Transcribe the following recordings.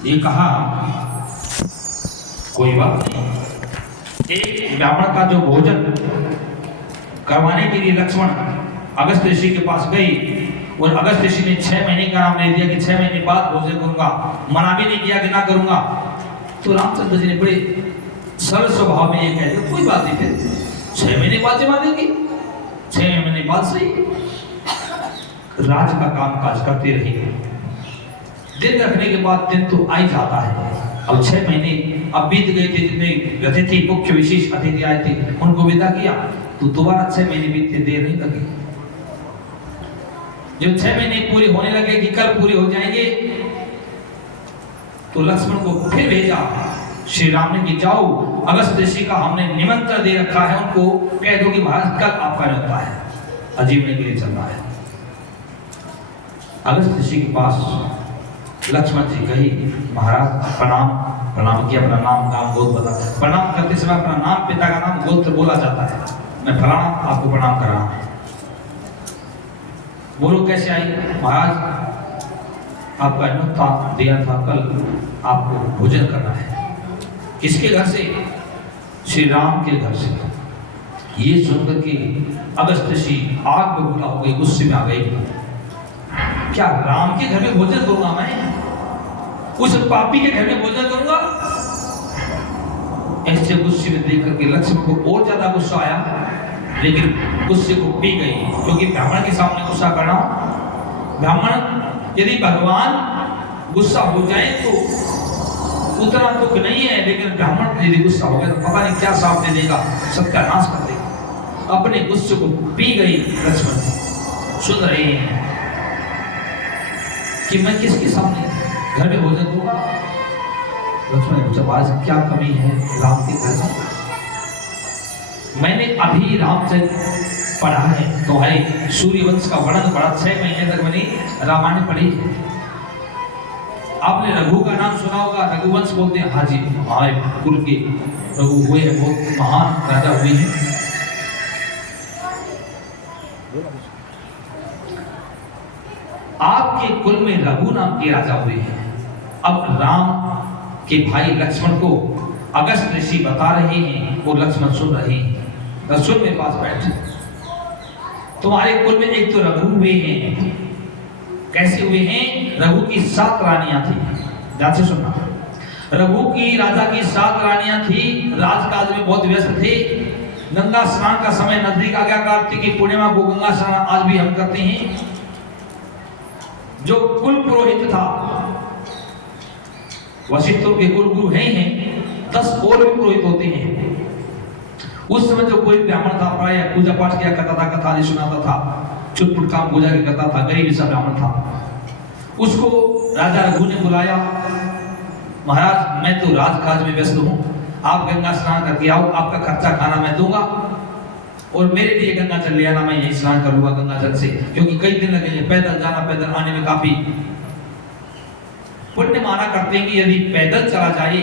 ये कहा कोई बात नहीं। एक ब्राह्मण का जो भोजन करवाने के लिए लक्ष्मण अगस्त ऋषि के पास गई और अगस्त ऋषि ने 6 महीने का नाम ले दिया कि 6 महीने बाद भोजन करूंगा, मना भी नहीं किया कि ना करूंगा। तो रामचंद्र जी ने बड़े सरल स्वभाव में ये कह दिया कोई बात नहीं, फिर 6 महीने बाद जमा देंगे, 6 महीने बाद सही। राज का काम काज करते रहे, दिन रखने के बाद दिन तो आ ही जाता है। अब 6 महीने अब बीत गए थे, जितने अतिथि मुख्य विशेष अतिथि आए थे उनको विदा किया, तो दोबारा 6 महीने बीतते देर नहीं लगी। जब 6 महीने पूरे होने लगे कि कल पूरे हो जाएंगे, तो लक्ष्मण को फिर भेजा श्री राम ने कि जाओ अगस्त ऋषि का हमने निमंत्रण दे रखा है, उनको कह दो कि महाराज कल आपका न्योता है, अजीवने के लिए चल रहा है। अगस्त ऋषि के पास लक्ष्मण जी गए, महाराज प्रणाम। प्रणाम किया, अपना नाम गांव गोत्र बता। प्रणाम करते समय अपना नाम, पिता का नाम, गोत्र बोला जाता है। मैं फलाना आपको प्रणाम कर रहा हूं। बोलो कैसे आई? महाराज आपका न्योता दिया था, कल आपको भोजन करना है। किसके घर से? श्री राम के घर से। ये सुनकर के अगस्त ऋषि आग में भूला हो गई, गुस्से में आ गई। क्या राम के घर में भोजन करूंगा मैं? उस पापी के घर में भोजन करूंगा? ऐसे गुस्से में देख करके लक्ष्मण को और ज्यादा गुस्सा आया, लेकिन गुस्से को पी गई, क्योंकि ब्राह्मण के सामने गुस्सा करना, ब्राह्मण यदि भगवान गुस्सा हो जाए तो उतना दुख नहीं है, लेकिन ब्राह्मण यदि गुस्सा हो गया तो पता नहीं क्या साफ दे देगा, सबका नाश कर देगा। अपने गुस्से को पी गई लक्ष्मण। सुन रहे हैं कि मैं किसके सामने घर में भोजन दूंगा? लक्ष्मण ने पूछा आज क्या कमी है राम के घर में? मैंने अभी रामचरित पढ़ा है, तुम्हारे सूर्यवंश का वर्णन पढ़ा, 6 महीने तक मैंने रामायण पढ़ी है। आपने रघु का नाम सुना होगा, रघुवंश बोलते हैं। हाँ जी, हमारे कुल के रघु हुए हैं, बहुत महान राजा हुए हैं। आपके कुल में रघु नाम के राजा हुए हैं। अब राम के भाई लक्ष्मण को अगस्त ऋषि बता रहे हैं और लक्ष्मण सुन रहे हैं। रसोई में पास बैठे, तुम्हारे कुल में एक तो रघु हुए हैं। कैसे हुए हैं? रघु की 7 रानियां थी। ध्यान से सुनना, रघु की राजा की 7 रानियां थी, राजकाज में बहुत व्यस्त थे। गंगा स्नान का समय नजदीक आ गया, कार्तिक की पूर्णिमा को गंगा स्नान आज भी हम करते हैं। जो कुल पुरोहित था, वशिष्ठ के कुल गुरु हैं, 10 और भी पुरोहित होते हैं। उस समय जो कोई ब्राह्मण था, प्राय पूजा पाठ किया करता था, कथा सुनाता था, छुटपुट काम पूजा के करता था, गरीब सा ब्राह्मण था। उसको राजा रघु ने बुलाया, महाराज मैं तो राजकाज में व्यस्त हूँ, आप गंगा स्नान करके आओ, आपका खर्चा खाना मैं दूंगा और मेरे लिए गंगा जल ले आना, मैं यही स्नान करूंगा गंगा जल से, क्योंकि कई दिन लगेंगे, पैदल जाना, पैदल आने में काफी पुण्य माना करते हैं कि यदि पैदल चला जाए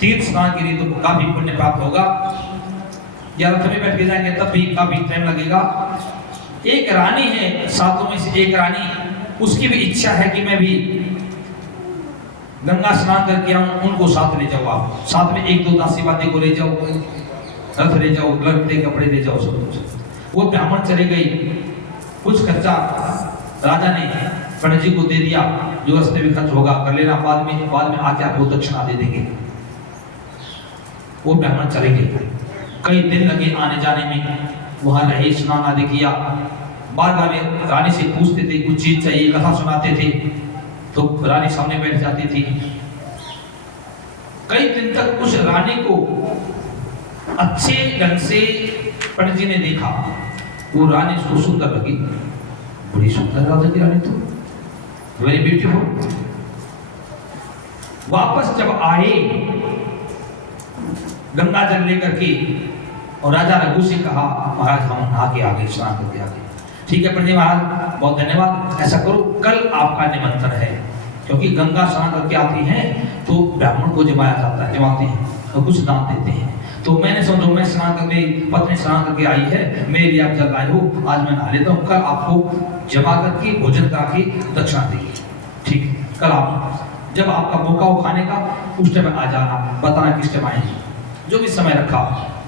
तीर्थ स्नान के लिए तो काफी पुण्य प्राप्त होगा, या रथ में बैठ के जाएंगे तब भी काफी टाइम लगेगा। एक रानी है, 7 में से एक रानी, उसकी भी इच्छा है कि मैं भी गंगा स्नान करके आऊं, उनको साथ ले जाओ, आप साथ में 1-2 दासी बाती को ले जाओ, रथ ले जाओ, लड़ते कपड़े ले जाओ, सब कुछ। वो ब्राह्मण चले गई, कुछ खर्चा राजा ने पंडित जी को दे दिया, जो रास्ते में खर्च होगा कर लेना, बाद में आके आपको दक्षिणा दे देंगे। वो ब्राह्मण चले गए, कई दिन लगे आने जाने में, वहां रहे, स्नान आदि किया, बार-बार रानी से पूछते थे, कुछ चीज चाहिए, कथा सुनाते थे तो रानी सामने बैठ जाती थी। कई दिन तक उस रानी को अच्छे ढंग से पंडित जी ने देखा, वो रानी उसको सुंदर लगी, बड़ी सुंदर राजा की रानी, तो वेरी ब्यूटीफुल। वापस जब आए गंगा जल लेकर के, और राजा रघु से कहा महाराज हम नहा के आगे, स्नान करके आगे। ठीक है पंडित महाराज, बहुत धन्यवाद, ऐसा करो कल आपका निमंत्रण है, क्योंकि गंगा स्नान करके आती हैं तो ब्राह्मण को जमाया जाता है, जमाते हैं और कुछ दान देते हैं। तो मैंने समझो मैं स्नान करके, पत्नी स्नान करके आई है, मेरे लिए आप जल लाए हो, आज मैं नहा लेता हूँ, कल आपको जमा करके भोजन करा के दक्षिणा देंगे। ठीक, कल आप जब आपका मौका हो खाने का उस टाइम आ जाना, बताना किस टाइम आएंगे। जो भी समय रखा,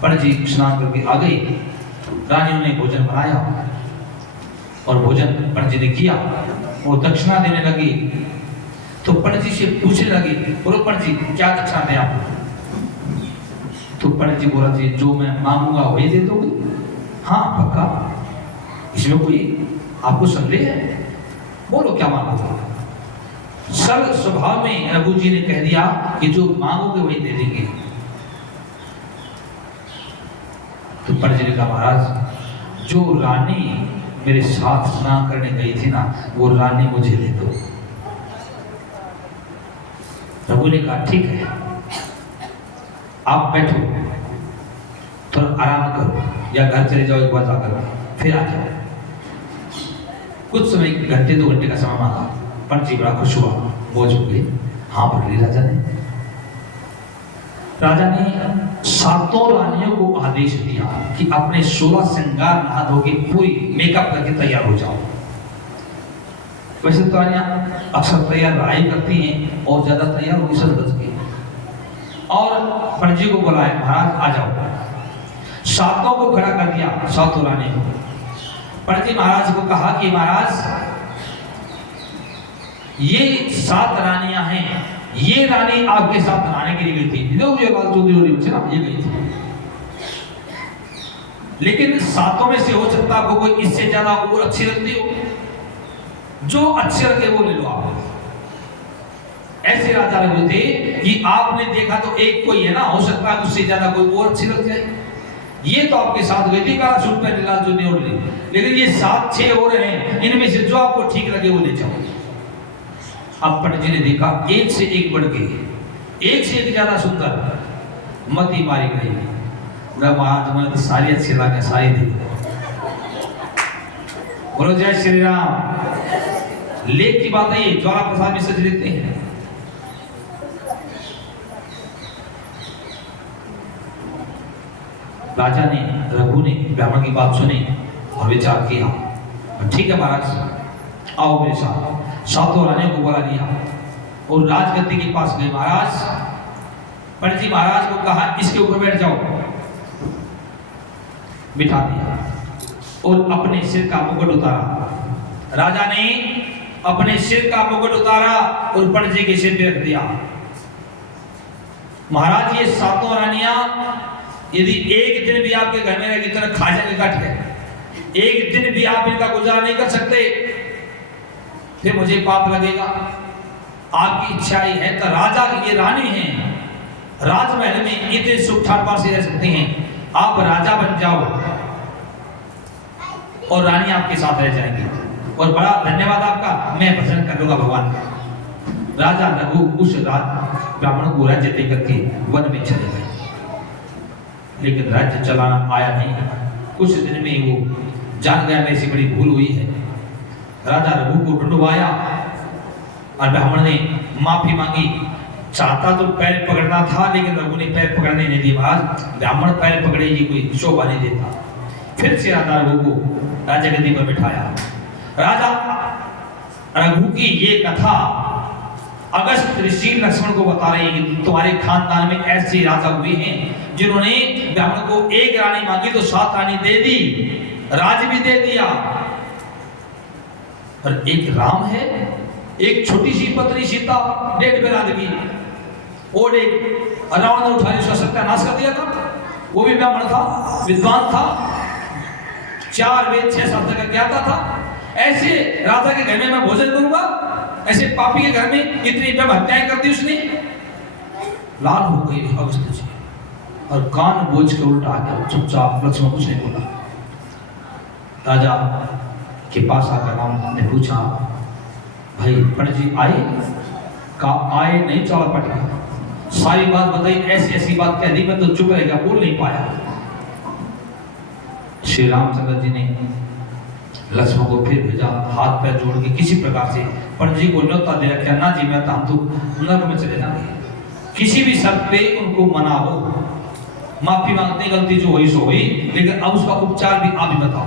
पंडित जी स्नान करके आ गए। रानियों ने भोजन बनाया और भोजन पंडित जी ने किया और दक्षिणा देने लगी। तो पंडित जी से पूछने लगी, बोलो पंडित जी क्या दक्षिणा दें आपको? तो पंडित जी बोला, जी जो मैं मांगूंगा वही दे दोगे? हाँ पक्का, इसमें कोई आपको संदेह है? बोलो क्या मांगोगे? सरल स्वभाव में रघु जी ने कह दिया कि जो मांगोगे वही दे देंगे। तो पंडित जी ने कहा, महाराज जो रानी मेरे साथ स्नान करने गई थी ना, वो रानी मुझे दे दो। रघु ने कहा ठीक है, आप बैठो, थोड़ा आराम करो या घर चले जाओ एक बार जाकर, फिर आ जाओ। कुछ समय, घंटे 2 घंटे का समय मांगा। पंडित जी बड़ा खुश हुआ, बोझ हो गए। हाँ बोल रही राजा ने 7 रानियों को आदेश दिया कि अपने 16 श्रृंगार नहा धो के पूरी मेकअप करके तैयार हो जाओ। वैसे तो रानियां अक्सर तैयार राय करती हैं और ज्यादा तैयार होगी सज धज के। और पंडित जी को बुलाया, महाराज आ जाओ। 7 को खड़ा कर दिया, 7 रानियों को। पंडित जी महाराज को कहा कि महाराज ये 7 रानियां हैं, ये रानी आपके साथ नहाने के लिए गई थी, ये लाल चौधरी ये गई थी, लेकिन 7 में से हो सकता आपको कोई इससे ज्यादा और अच्छी लगती हो, जो अच्छे लगे वो ले लो आप। ऐसे राजा रघु थे कि आपने देखा तो एक कोई है ना, हो सकता है उससे ज्यादा कोई और अच्छी लग जाए। ये तो आपके साथ गई थी, काला सूट पहने लाल चुन्नी ओढ़ ली, लेकिन ये 7-6 और हैं, इनमें से जो आपको ठीक लगे वो ले जाओ। अब पंडित जी ने देखा एक से एक बढ़ के, एक से एक ज्यादा सुंदर, मती मारी गई। महाराज मुझे तो सारी अच्छी लगे, सारी दी। बोलो जय श्री राम। लेख की बात है, ये ज्वाला प्रसाद में सज लेते हैं। राजा ने, रघु ने ब्राह्मण की बात सुनी और विचार किया, ठीक है महाराज आओ मेरे साथ। 7 रानियों को बुला लिया और राजगद्दी के पास गए। महाराज, पंडित जी महाराज को कहा इसके ऊपर बैठ जाओ, बिठा दिया और अपने सिर का मुकुट उतारा। राजा ने अपने सिर का मुकुट उतारा और पंडित जी के सिर पे रख दिया। महाराज ये 7 रानियां यदि एक दिन भी आपके घर में रहेगी तो खा जाएंगे काट के, एक दिन भी आप इनका गुजारा नहीं कर सकते, फिर मुझे पाप लगेगा। आपकी इच्छा ही है तो राजा की ये रानी हैं, राजमहल में इतने सुख ठाट से रह सकते हैं, आप राजा बन जाओ और रानी आपके साथ रह जाएंगी और बड़ा धन्यवाद आपका, मैं भजन कर लूंगा भगवान का। राजा रघु उस ब्राह्मण को राज्य दे करके वन में चले गए, लेकिन राज्य चलाना आया नहीं। कुछ दिन में वो जान गया मेरी बड़ी भूल हुई है। राजा रघु को ढूंढवाया और ब्राह्मण ने माफी मांगी। चाहता तो पैर पकड़ना था, लेकिन रघु ने पैर पकड़ने नहीं दिया। महाराज ब्राह्मण पैर पकड़े ये कोई शोभा नहीं देता। फिर से राजा रघु को राजा गद्दी पर बिठाया। राजा रघु की ये कथा अगस्त ऋषि लक्ष्मण को बता रही है कि तुम्हारे खानदान में ऐसे राजा हुए हैं जिन्होंने ब्राह्मण को एक रानी मांगी तो 7 रानी दे दी, राज भी दे दिया। और एक राम है, एक छोटी सी पत्नी सीता 1.5 बेलाद की, और एक रावण ने उठा उसका सत्यानाश कर दिया था। वो भी ब्राह्मण था, विद्वान था, 4 वेद 6 शब्द का ज्ञाता था। ऐसे राजा के घर में मैं भोजन करूंगा, ऐसे पापी के घर में इतनी ब्रह्म हत्याएं कर दी उसने। लाल हो गई अगस्त जी और कान बोझ के उल्टा आ गया, चुपचाप लक्ष्मण कुछ नहीं बोला। राजा के पास आकर राम ने पूछा, भाई पंडित जी आए? कहा आए नहीं, चौड़ा पट गया। सारी बात बताई, ऐसी ऐसी बात कह दी, मैं तो चुप रह गया, बोल नहीं पाया। श्री रामचंद्र जी ने लक्ष्मण को फिर भेजा, हाथ पैर जोड़ के किसी प्रकार से पंडित जी को न्योता दे रखा, ना जी मैं तो हम तो नरक में चले जाएंगे, किसी भी शर्त पे उनको मनाओ, माफी मांगते, गलती जो हुई सो हुई, लेकिन अब उसका उपचार भी आप ही बताओ।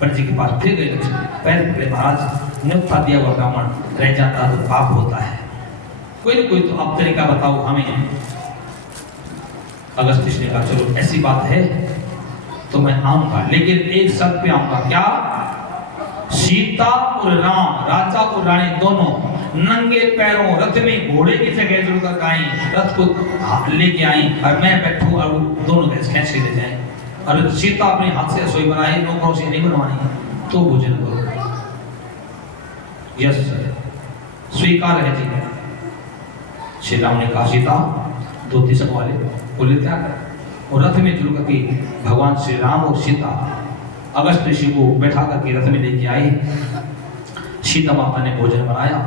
पंडित जी के पास फिर गए लक्ष्मण, पैर पकड़े, महाराज न्योता दिया हुआ ब्राह्मण रह जाता तो पाप होता है, कोई ना कोई तो आप तरीका बताओ हमें। अगस्त्य ऋषि ने कहा चलो ऐसी बात है तो मैं आऊंगा, लेकिन एक शर्त पे आऊंगा। क्या? सीता और राम, राजा और रानी दोनों नंगे पैरों रथ में घोड़े की जगह जो कर आए, रथ को लेके आई और मैं बैठूं और दोनों खींच के ले जाए, और सीता अपने हाथ से रसोई बनाई, नौकरों से नहीं बनवानी, तो भोजन करो। यस स्वीकार है जी। श्री राम ने कहा सीता धोती संभाले, बोले त्याग, और रथ में जुड़ करके भगवान श्री राम और सीता अगस्त्य ऋषि को बैठा करके रथ में लेके आए। सीता माता ने भोजन बनाया,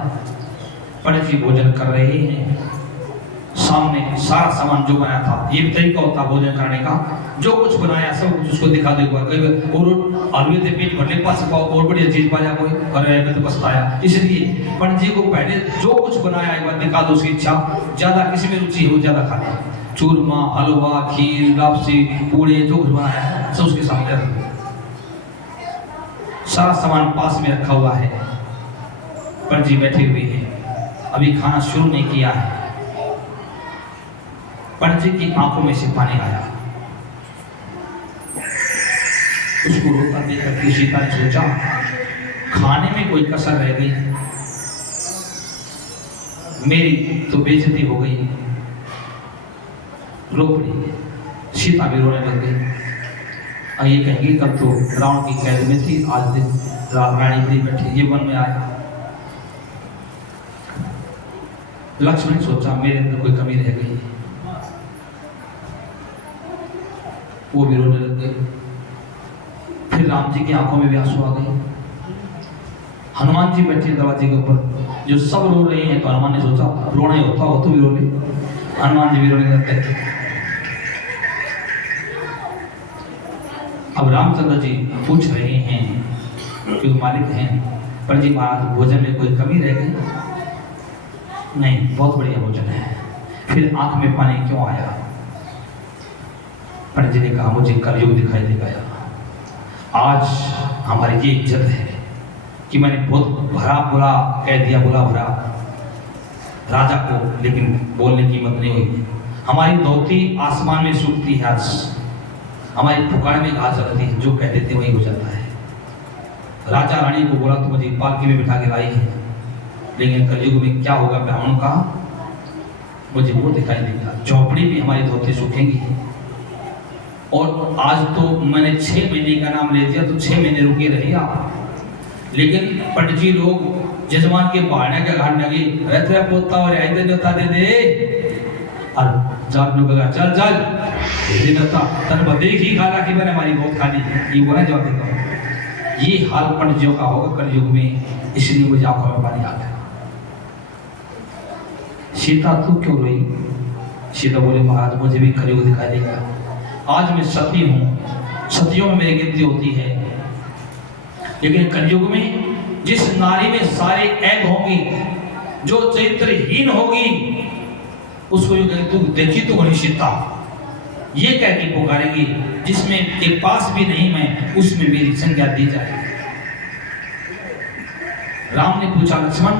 पंडित जी भोजन कर रहे हैं, सामने सारा सामान जो बनाया था, ये भी तरीका होता भोजन करने का, जो कुछ बनाया सब कुछ उसको दिखा दे। और आलू थे पेट भरने पास और बढ़िया चीज पाया कोई, अरे मैं तो पछताया। इसलिए पंडित जी को पहले जो कुछ बनाया एक बार दिखा दो, उसकी इच्छा ज्यादा किसी में रुचि हो ज्यादा खा ले, चूरमा, हलवा, खीर, लापसी, पूड़े, जो कुछ बनाया सब उसके सामने रख दो। सारा सामान पास में रखा हुआ है, पंडित जी बैठे हुए हैं, अभी खाना शुरू नहीं किया है। पंडित जी की आंखों में से पानी आया, उसको रोता देख करके सीता ने सोचा खाने में कोई कसर रह गई, मेरी तो बेइज्जती हो गई, रो पड़ी। सीता भी रोने लग गई। ये कहेंगे कब तो रावण की कैद में थी, आज दिन रानी बड़ी बैठी, ये वन में आया। लक्ष्मण ने सोचा मेरे अंदर कोई कमी रह गई, वो भी रोने लग गए। फिर राम जी की आंखों में भी आंसू आ गए। हनुमान जी बैठे दरवाजे के ऊपर, जो सब रो रहे हैं, तो हनुमान ने सोचा रोना ही होता हो तो भी रो ले। हनुमान जी भी रोने लगते थे। अब रामचंद्र जी पूछ रहे हैं क्यों मालिक हैं, पर जी महाराज भोजन में कोई कमी रह गई? नहीं, बहुत बढ़िया भोजन है। फिर आंख में पानी क्यों आया? पंडित जी ने कहा मुझे कलयुग दिखाई दे गया। आज हमारी ये इज्जत है कि मैंने बहुत भरा बुरा कह दिया, बुरा भरा राजा को, लेकिन बोलने की हिम्मत नहीं हुई। हमारी धोती आसमान में सूखती है, हमारी पुकार में घास चलती है, जो कह देते वही हो जाता है। राजा रानी को बोला तो मुझे पालकी में बिठा के लाई है, लेकिन कलयुग में क्या होगा ब्राह्मणों का, मुझे वो दिखाई देगा। झोपड़ी में हमारी धोती सूखेंगी। और आज तो मैंने 6 महीने का नाम ले दिया, तो 6 महीने रुके रहे आप, लेकिन पंडित जी लोग जजमान के बहाने के घर लगे रहते पोता और आइंदे देता दे दे, और जान लोग कहा चल चल ये देता तन देख ही खाला कि मैंने हमारी बहुत खाली है, ये बोला जवाब देता। ये हाल पंडित जियों का होगा कलयुग में, इसलिए मुझे आंखों में पानी आ गया। सीता तू क्यों रोई? सीता बोले महाराज मुझे भी कलयुग दिखाई देगा। आज मैं सती हूँ, सतियों में मेरी गिनती होती है, लेकिन कलयुग में जिस नारी में सारे ऐब होंगी, जो चरित्रहीन होगी, उसको तू देखी तो बड़ी सीता, ये कह के पुकारेंगी जिसमें के पास भी नहीं मैं, उसमें मेरी संज्ञा दी जाए। राम ने पूछा लक्ष्मण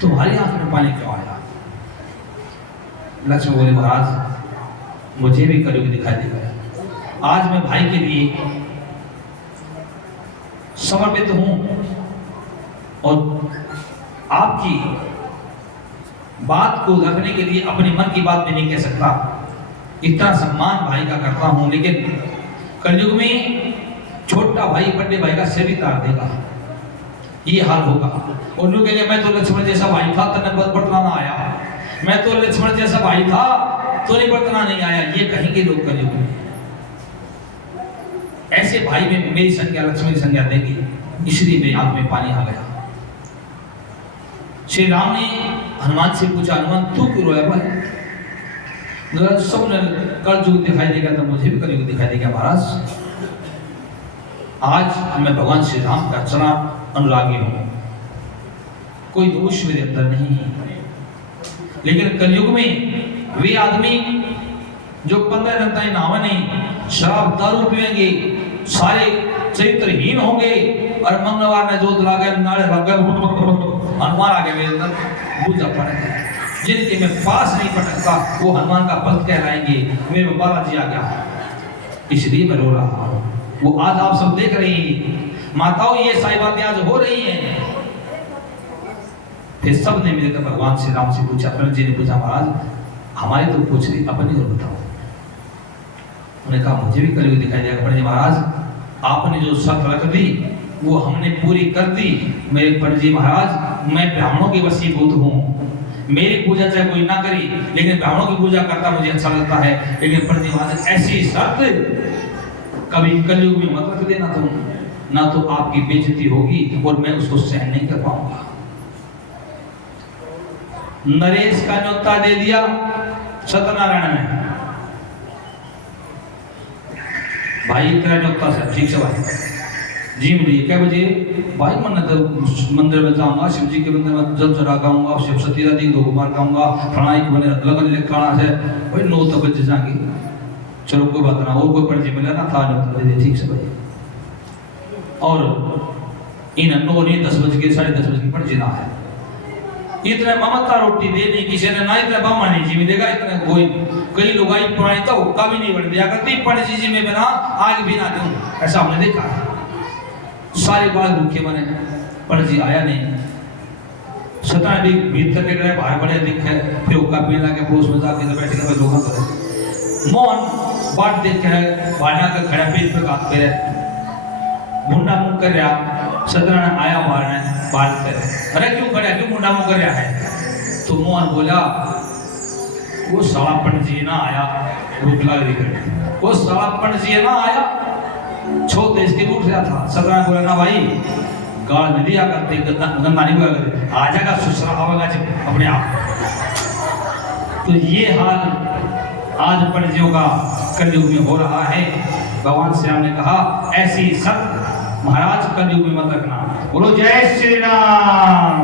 तुम्हारी आंख में पानी क्यों आया? लक्ष्मण बोले महाराज मुझे भी कलयुग दिखाई देगा। आज मैं भाई के लिए समर्पित हूं और आपकी बात को रखने के लिए अपने मन की बात भी नहीं कह सकता, इतना सम्मान भाई का करता हूं, लेकिन कलयुग में छोटा भाई बड़े भाई का सिर भी काट देगा, ये हाल होगा। और लोग कहेंगे मैं तो लक्ष्मण जैसा भाई था तो बर्तना आया, मैं तो लक्ष्मण जैसा भाई था तो नहीं बर्तना नहीं आया, ये कहेंगे लोग कलयुग में। ऐसे भाई में मेरी संज्ञा लक्ष्मण की संज्ञा देगी, इसलिए मेरी आंख में पानी आ गया। श्री राम ने हनुमान से पूछा हनुमान तू क्यों रोया भाई? सबने कलयुग दिखाई देगा तो मुझे भी कलयुग दिखाई देगा महाराज। आज मैं भगवान श्री राम का चला अनुरागी हूं, कोई दोष मेरे अंदर नहीं है, लेकिन कलयुग में वे आदमी जो 15 दिन तक नहावे नहीं, शराब दारू पिएंगे, सारे चरित्रहीन होंगे, और मंगलवार ने जोत लागे नाले लागे हनुमान आ गए मेरे अंदर भूल जा पड़ेगा। जिनके मैं पास नहीं पटकता वो हनुमान का भक्त कहलाएंगे। मेरे में बालाजी आ गया, इसलिए मैं रो रहा हूँ। वो आज आप सब देख रही हैं माताओं, ये सारी बातें आज हो रही हैं। फिर सब ने मिलकर भगवान श्री राम से पूछा, पंडित जी ने पूछा महाराज हमारी तो पूछ रही, अपनी और बताओ। उन्होंने कहा मुझे भी कलयुग दिखाई देगा। पंडित जी महाराज आपने जो शर्त रख दी वो हमने पूरी कर दी। मेरे पंडित जी महाराज मैं ब्राह्मणों के वशीभूत हूँ, मेरी पूजा चाहे कोई ना करी लेकिन ब्राह्मणों की पूजा करता मुझे अच्छा लगता है। लेकिन पंडित जी महाराज ऐसी शर्त कभी कलयुग में मत रख देना तुम, ना तो आपकी बेइज्जती होगी और मैं उसको सहन नहीं कर पाऊंगा। नरेश का न्योता दे दिया सत्यनारायण ने, भाई तेरा न्योता से ठीक से भाई जी मिली क्या बजे भाई मन मंदिर में जाऊंगा, शिव जी के मंदिर में जल चढ़ा गाऊंगा, शिव सती दी दो कुमार गाऊंगा, फलाई बने लगन लिखाना है भाई 9 बजे जाएंगे। चलो कोई बात ना, और कोई पंडित मिला ना था न्योता दे ठीक से भाई। और इन 9 नहीं 10 बज के 10:30 बजे पंडित जी ना है। इतने ममता रोटी दे दी किसी ने ना, इतने बामा नहीं जी मिलेगा, इतने कोई कई लोग आई पुरानी तो हुक्का भी नहीं बन दिया करती पंडित जी में बिना आग भी ना दूं, ऐसा हमने देखा है। सारे बाल भूखे बने, पंडित जी आया नहीं। सत्यनारायण जी भीतर के गए, बाहर बड़े दिखे, फिर हुक्का पीने लगे, पड़ोस में जाके बैठ के लोगों करे मोहन बाट देख के भाना का खड़ा पेट पे हाथ फेरे, मुंडा मुंह कर रहा। सत्यनारायण आया मारने बात करे, अरे क्यों खड़ा, क्यों मुंडा मुंह कर रहा है? तो मोहन बोला वो साला पंडित जी ना आया, भूख लग रही है, वो साला पंडित जी ना आया, छो देश के उठ रहा था। सत्यनारायण बोला ना भाई गाल में दिया करते, गंदा नहीं हुआ करते, आ जाएगा सुसरा आवेगा अपने आप। तो ये हाल आज पंडितों का कलयुग में हो रहा है। भगवान श्री राम ने कहा ऐसी सब महाराज कलयुग में मत रखना। बोलो जय श्री राम।